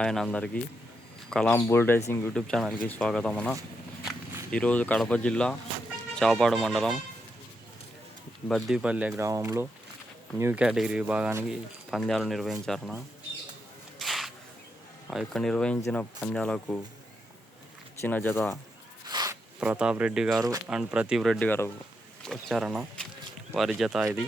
ఆయన అందరికీ. Kalam bull racing YouTube ఛానల్కి స్వాగతం అన్న. ఈరోజు కడప జిల్లా చాపాడు మండలం బద్దిపల్లె గ్రామంలో న్యూ కేటగిరీ విభాగానికి పందాలు నిర్వహించారన్న. ఆ యొక్క నిర్వహించిన పంద్యాలకు చిన్న జత ప్రతాప్ రెడ్డి గారు అండ్ ప్రతీప్ రెడ్డి గారు వచ్చారన్న. వారి జత ఇది.